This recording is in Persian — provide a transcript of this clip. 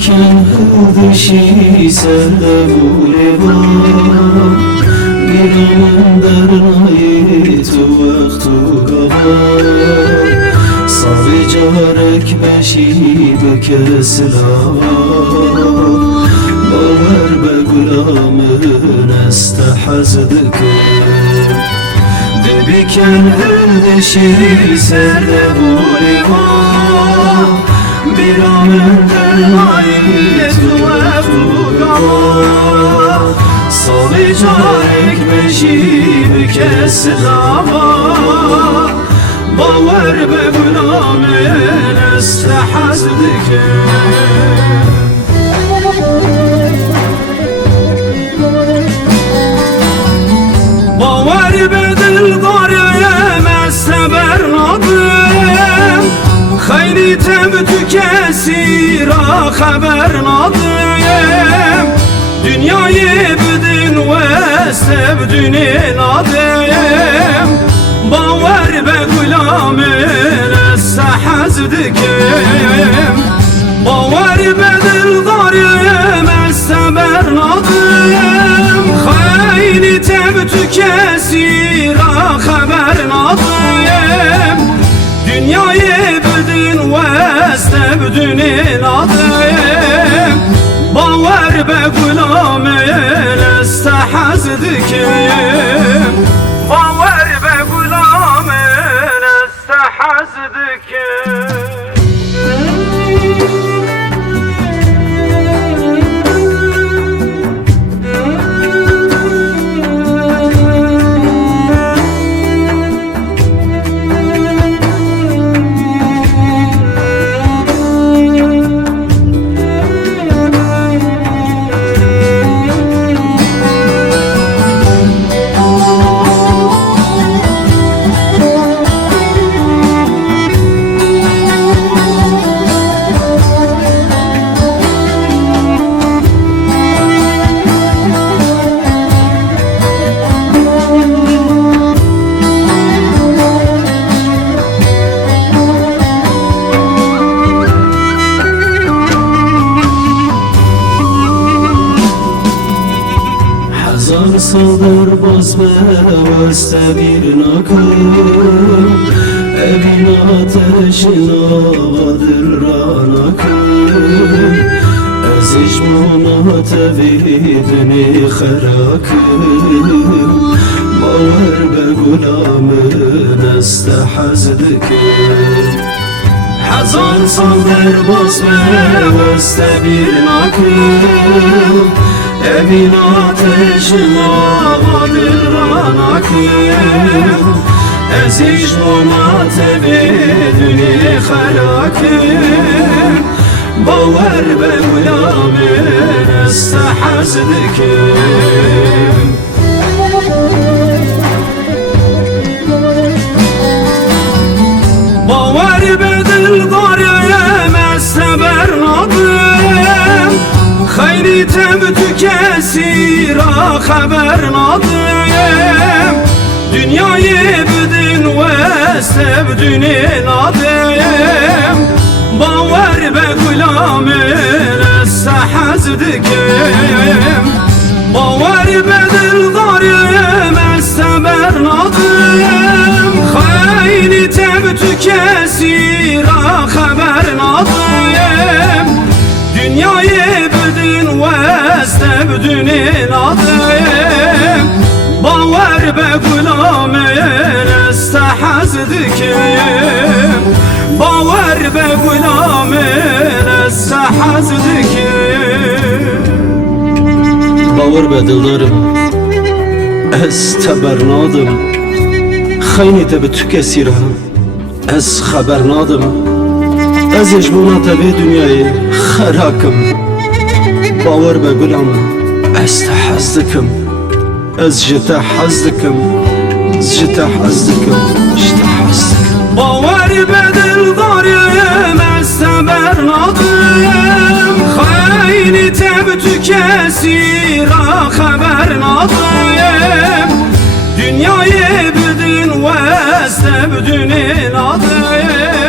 بکن هردشی سردبوله با میرم در نایی تو وقت و گاه صاوی جارک بشی بکس لاوا باور به گلامن است حزد کن بکن هردشی سردبوله با میرم در نایی تو وقت و گاه صاوی جارک بشی بکس لاوا باور به گلامن است حزد کن باور به دلدارم است برنادم خیلی تب تو کسی را خبر نادم دنیای بدن و است بدون نادم باور به گلامن است حزد کن باور به دلدارم است برنادم خیلی تب تو کسی را خبر نادم دنیای بدن و است بدون نادم باور به گلامن است حزد کن باور به گلامن است حزد کن هزار سال در باز به وست بیر نکن ابین آتش نادر را نکن از اجمانات ویدنی خراکن باور به گلامن است حزد کن هزار سال در باز به وست بیر نکن ابین آتش نادر را نکن از اجمانات بدون خراکن باور به گلامن است حزد کن باور به دلدارم است برنادم خیلی تب تو کسی را خبر نادم دنیای بدن و است بدون نادم باور به گلامن است حزد کن باور به دلدارم است برنادم خیلی تب تو کسی را خبر نادم دنیای بدن و است بدون نادم باور به گلامن است حزد کن باور به گلامن است حزد کن باور به دلدارم است برنادم خیلی تب تو کسی را از خبر نادم از اجمانات به دنیای خراکم باور به گلامن است حزد کن از جت حزد کن جت حزد کن جت حزد کن باور به دلدارم است برنادم خیلی تب تو کسی را خبر نادم دنیای بدن و است بدون نادم